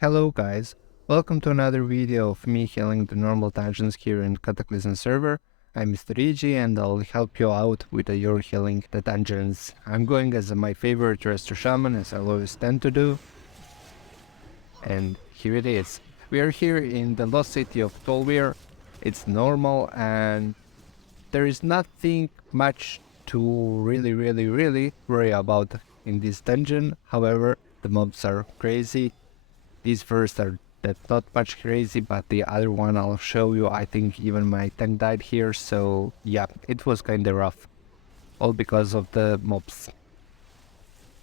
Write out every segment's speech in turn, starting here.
Hello guys, welcome to another video of me healing the normal dungeons here in Cataclysm server. I'm Mr. Iji and I'll help you out with your healing the dungeons. I'm going as my favorite Resto Shaman, as I always tend to do. And here it is. We are here in the lost city of Tol'Vir. It's normal and there is nothing much to really worry about in this dungeon. However, the mobs are crazy. These first are not much crazy, but the other one I'll show you. I think even my tank died here, so yeah, it was kinda rough. All because of the mobs.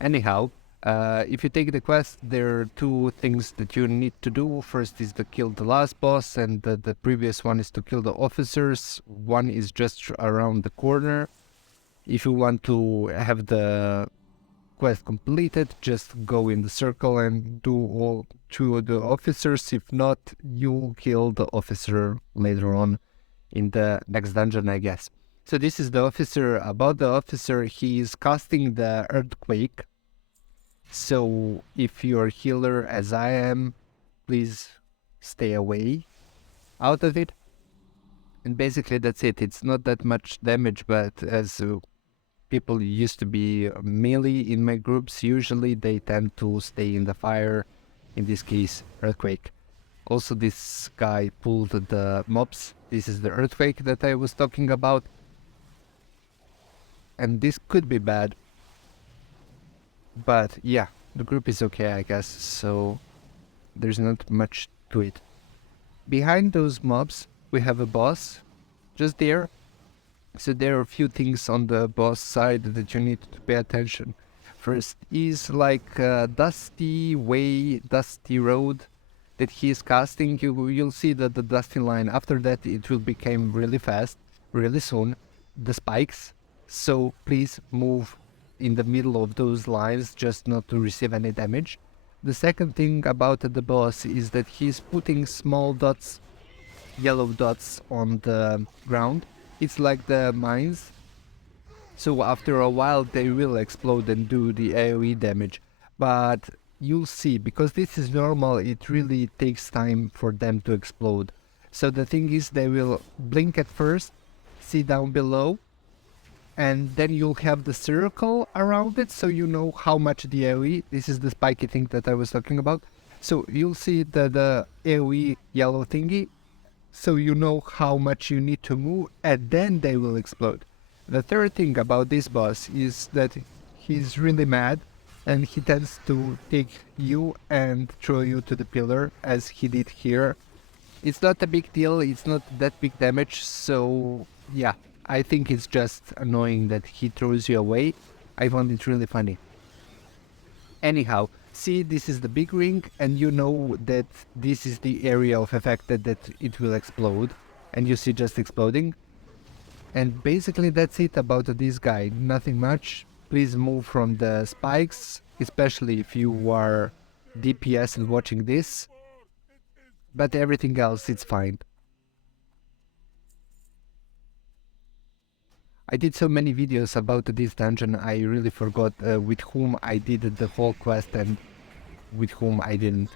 Anyhow, if you take the quest, there are two things that you need to do. First is to kill the last boss, and the previous one is to kill the officers. One is just around the corner. If you want to have the quest completed, just go in the circle and do all two of the officers. If not, you'll kill the officer later on in the next dungeon, I guess. So this is the officer. About the officer, he is casting the earthquake. So if you're a healer as I am, please stay away out of it. And basically that's it. It's not that much damage, but as people used to be melee in my groups, usually they tend to stay in the fire, in this case earthquake. Also this guy pulled the mobs. This is the earthquake that I was talking about, and this could be bad, but yeah, the group is okay, I guess, so there's not much to it. Behind those mobs we have a boss just there. So there are a few things on the boss side that you need to pay attention. First is like a dusty road that he is casting. You'll see that the dusty line, after that it will become really fast, really soon, the spikes. So please move in the middle of those lines just not to receive any damage. The second thing about the boss is that he's putting small dots, yellow dots on the ground. It's like the mines, so after a while they will explode and do the AoE damage, but you'll see, because this is normal, it really takes time for them to explode. So the thing is, they will blink at first, see down below, and then you'll have the circle around it, so you know how much the AoE, this is the spiky thing that I was talking about, so you'll see the AoE yellow thingy, so you know how much you need to move, and then they will explode. The third thing about this boss is that he's really mad, and he tends to take you and throw you to the pillar, as he did here. It's not a big deal, it's not that big damage, so yeah, I think it's just annoying that he throws you away. I found it really funny. Anyhow, see, this is the big ring, and you know that this is the area of effect that it will explode, and you see just exploding. And basically that's it about this guy, nothing much. Please move from the spikes, especially if you are DPS and watching this, but everything else it's fine. I did so many videos about this dungeon, I really forgot with whom I did the whole quest and with whom I didn't.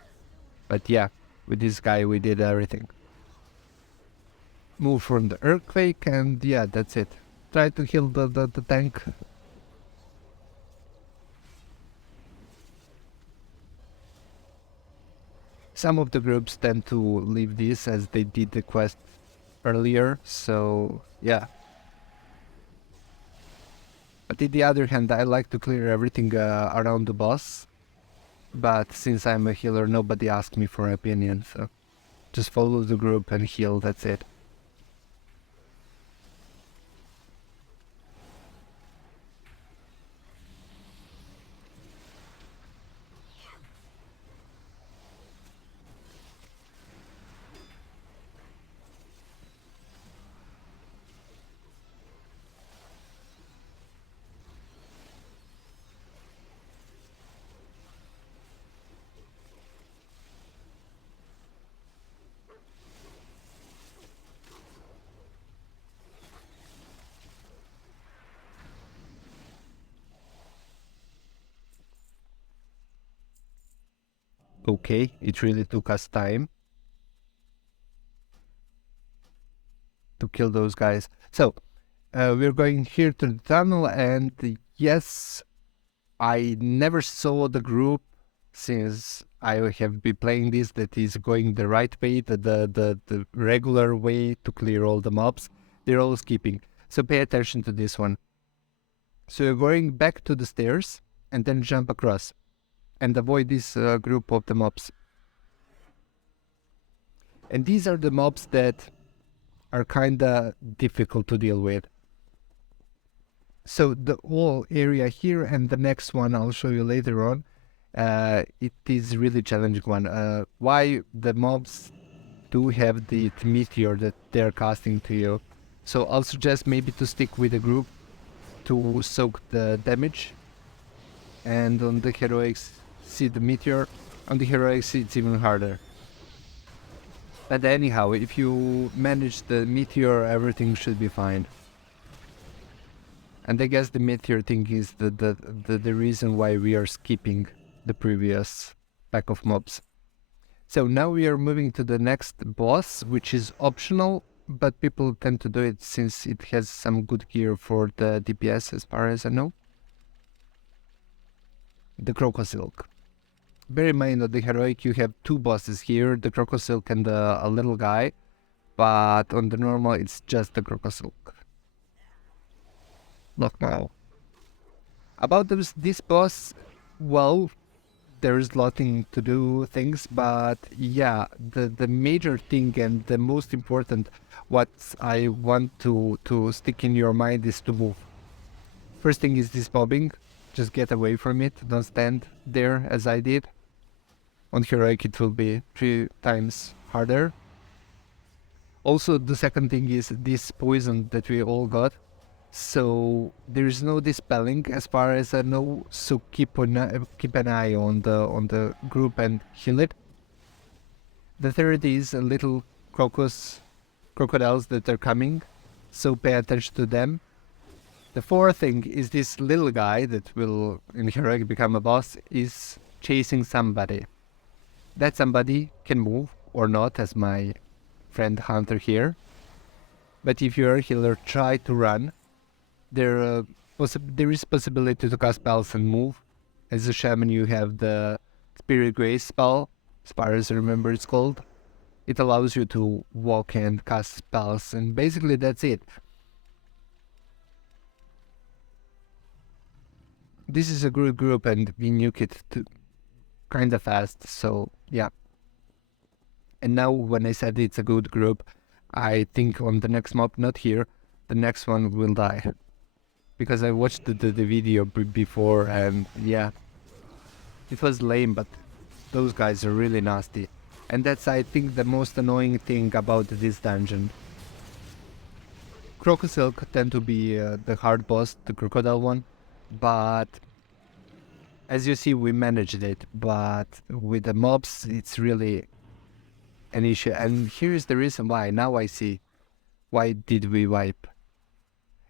But yeah, with this guy we did everything. Move from the earthquake, and yeah, that's it. Try to heal the tank. Some of the groups tend to leave this as they did the quest earlier, so yeah. But on the other hand, I like to clear everything around the boss. But since I'm a healer, nobody asked me for an opinion, so just follow the group and heal, that's it. Okay, it really took us time to kill those guys. So, we're going here to the tunnel, and yes, I never saw the group since I have been playing this that is going the right way, the regular way to clear all the mobs. They're all skipping. So pay attention to this one. So you're going back to the stairs and then jump across and avoid this group of the mobs. And these are the mobs that are kinda difficult to deal with. So the whole area here and the next one I'll show you later on, it is really challenging one. Why the mobs do have the meteor that they're casting to you. So I'll suggest maybe to stick with a group to soak the damage. And on the heroics, see the meteor. On the heroics, it's even harder. But anyhow, if you manage the meteor, everything should be fine. And I guess the meteor thing is the reason why we are skipping the previous pack of mobs. So now we are moving to the next boss, which is optional, but people tend to do it since it has some good gear for the DPS as far as I know. The Crocosilk. Bear in mind that the heroic you have two bosses here, the Crocosilk and a little guy, but on the normal it's just the Crocosilk. Not now. About this boss, well, there's nothing to do things, but yeah, the major thing and the most important what I want to stick in your mind is to move. First thing is this mobbing, just get away from it, don't stand there as I did. On heroic it will be 3 times harder. Also the second thing is this poison that we all got. So there is no dispelling as far as I know. So keep an eye on the group and heal it. The third is a little crocodiles that are coming. So pay attention to them. The fourth thing is this little guy that will in heroic become a boss is chasing somebody. That somebody can move or not, as my friend Hunter here. But if you're a healer, try to run. There is possibility to cast spells and move. As a shaman you have the Spirit Grace spell, as far as I remember it's called. It allows you to walk and cast spells, and basically that's it. This is a good group and we nuke it kinda fast, so yeah. And now when I said it's a good group, I think on the next mob, not here, the next one will die. Because I watched the video before and yeah, it was lame, but those guys are really nasty. And that's, I think, the most annoying thing about this dungeon. Crocosilk tend to be the hard boss, the crocodile one, but as you see we managed it, but with the mobs it's really an issue. And here's the reason why, now I see why did we wipe.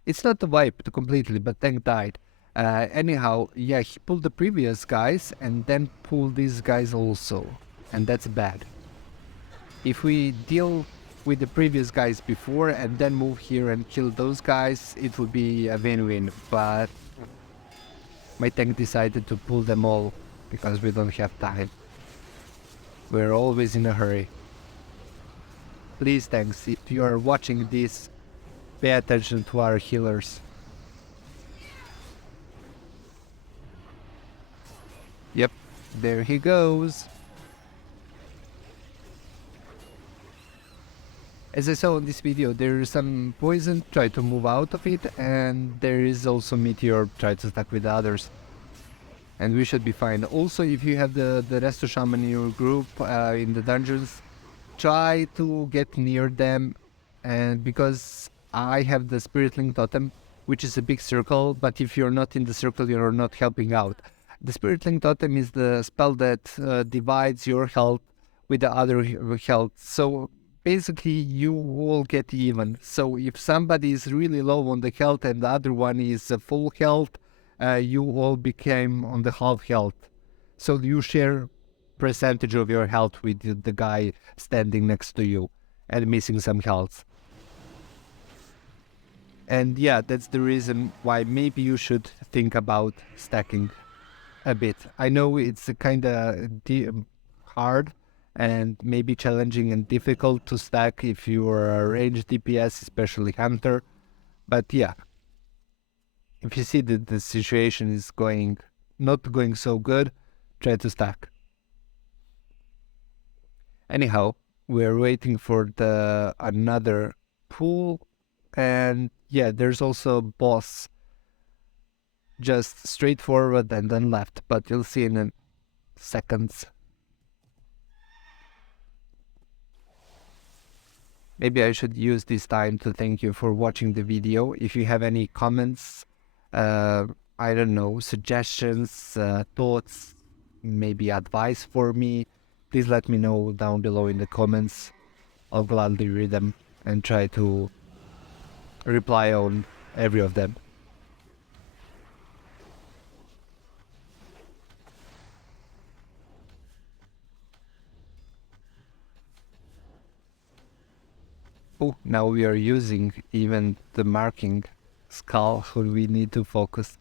It's not the wipe completely, but Tank died. Anyhow, yeah, he pulled the previous guys and then pulled these guys also. And that's bad. If we deal with the previous guys before and then move here and kill those guys, it would be a win-win. But my tank decided to pull them all because we don't have time. We're always in a hurry. Please, tanks, if you are watching this, pay attention to our healers. Yep, there he goes. As I saw in this video, there is some poison, try to move out of it, and there is also meteor, try to stack with the others. And we should be fine. Also, if you have the resto shaman in your group in the dungeons, try to get near them, and because I have the Spirit Link Totem, which is a big circle, but if you're not in the circle, you're not helping out. The Spirit Link Totem is the spell that divides your health with the other health. So basically, you all get even. So if somebody is really low on the health and the other one is full health, you all became on the half health. So you share percentage of your health with the guy standing next to you and missing some health. And yeah, that's the reason why maybe you should think about stacking a bit. I know it's kind of hard and maybe challenging and difficult to stack if you are a ranged DPS, especially Hunter. But yeah, if you see that the situation is not going so good, try to stack. Anyhow, we're waiting for the another pool, and yeah, there's also a boss just straight forward and then left, but you'll see in a seconds. Maybe I should use this time to thank you for watching the video. If you have any comments, I don't know, suggestions, thoughts, maybe advice for me, please let me know down below in the comments. I'll gladly read them and try to reply on every of them. Oh, now we are using even the marking skull who we need to focus.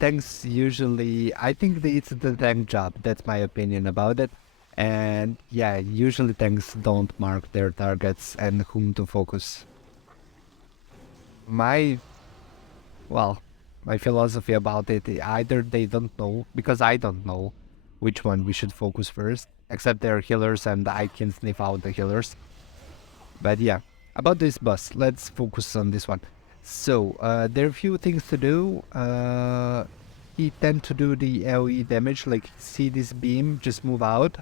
Tanks usually, I think that it's the tank job, that's my opinion about it. And yeah, usually tanks don't mark their targets and whom to focus. My philosophy about it, either they don't know, because I don't know which one we should focus first, except they're healers and I can sniff out the healers. But yeah, about this boss, let's focus on this one. So, there are a few things to do. He tend to do the AoE damage, like see this beam, just move out,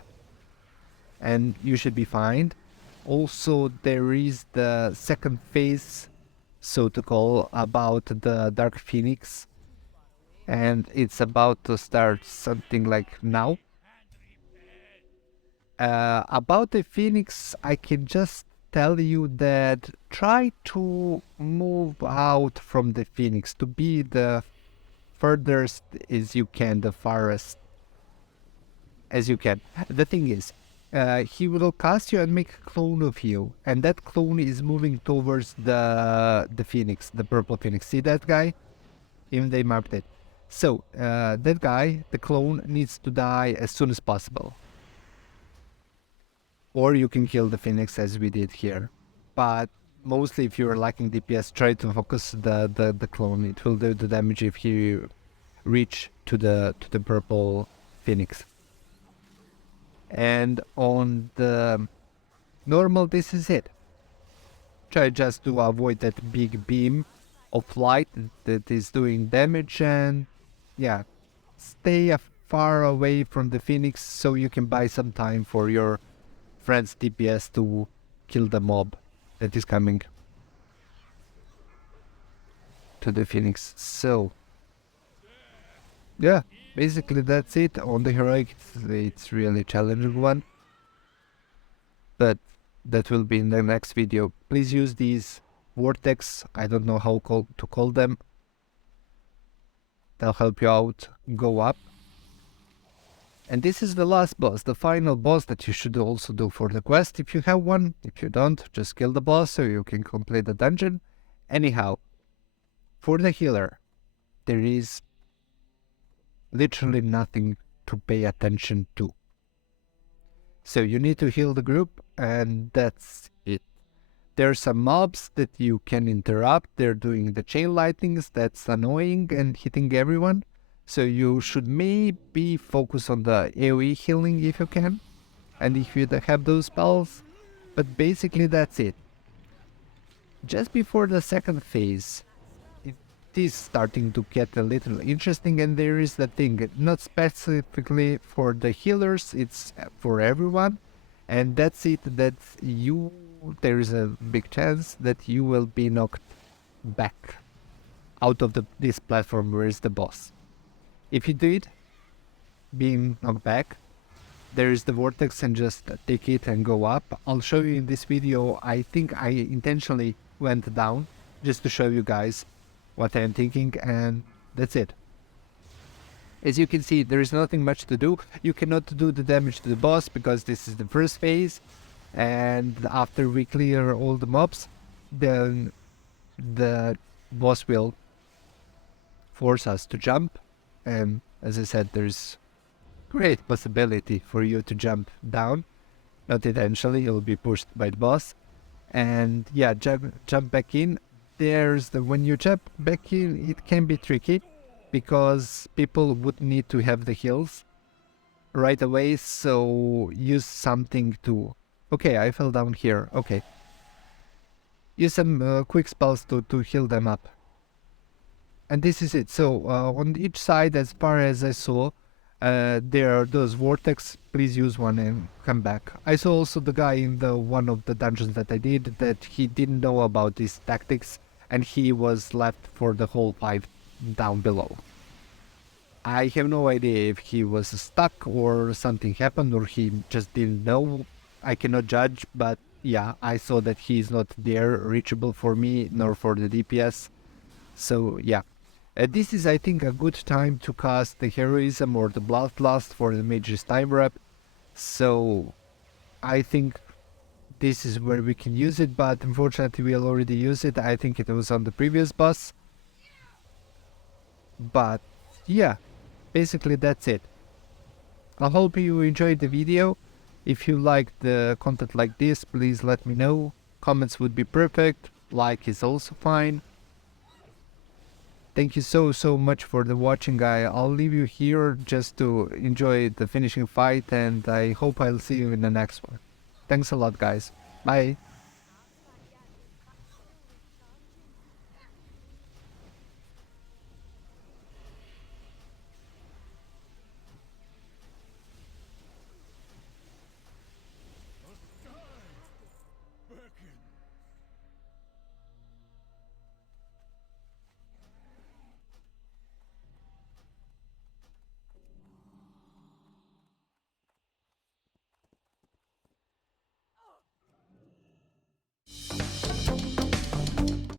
and you should be fine. Also, there is the second phase, so to call, about the Dark Phoenix, and it's about to start something like now. About the Phoenix, I can just tell you that try to move out from the Phoenix to be the furthest as you can, the farthest as you can. The thing is, he will cast you and make a clone of you, and that clone is moving towards the Phoenix, the purple Phoenix. See that guy? Even they marked it. So that guy, the clone, needs to die as soon as possible. Or you can kill the Phoenix as we did here. But mostly if you're lacking DPS, try to focus the clone. It will do the damage if you reach to the purple Phoenix. And on the normal, this is it. Try just to avoid that big beam of light that is doing damage, and yeah, stay far away from the Phoenix so you can buy some time for your friend's DPS to kill the mob that is coming to the Phoenix. So yeah, basically that's it. On the heroic, it's really challenging one, but that will be in the next video. Please use these vortex, I don't know how to call them, they'll help you out go up. And this is the last boss, the final boss that you should also do for the quest if you have one. If you don't, just kill the boss so you can complete the dungeon. Anyhow, for the healer, there is literally nothing to pay attention to. So you need to heal the group, and that's it. There are some mobs that you can interrupt. They're doing the chain lightnings, that's annoying and hitting everyone. So you should maybe focus on the AoE healing if you can, and if you have those spells. But basically that's it. Just before the second phase, it is starting to get a little interesting, and there is the thing, not specifically for the healers, it's for everyone. And that's it, that there is a big chance that you will be knocked back out of this platform where is the boss. If you did being knocked back, there is the vortex, and just take it and go up. I'll show you in this video. I think I intentionally went down just to show you guys what I'm thinking, and that's it. As you can see, there is nothing much to do. You cannot do the damage to the boss because this is the first phase, and after we clear all the mobs, then the boss will force us to jump, and as I said, there's great possibility for you to jump down. Not eventually, you'll be pushed by the boss. And yeah, jump back in. When you jump back in, it can be tricky because people would need to have the heals right away, so use something to... Okay, I fell down here. Okay. Use some quick spells to heal them up. And this is it. So on each side, as far as I saw, there are those vortex. Please use one and come back. I saw also the guy in the one of the dungeons that I did that he didn't know about these tactics, and he was left for the whole fight down below. I have no idea if he was stuck or something happened or he just didn't know. I cannot judge, but yeah, I saw that he is not there reachable for me nor for the DPS. So yeah. This is, I think, a good time to cast the Heroism or the Bloodlust for the Mage's Time Rep. So I think this is where we can use it, but unfortunately we'll already use it. I think it was on the previous boss. But yeah, basically that's it. I hope you enjoyed the video. If you liked the content like this, please let me know. Comments would be perfect. Like is also fine. Thank you so much for the watching. I'll leave you here just to enjoy the finishing fight, and I hope I'll see you in the next one. Thanks a lot, guys. Bye.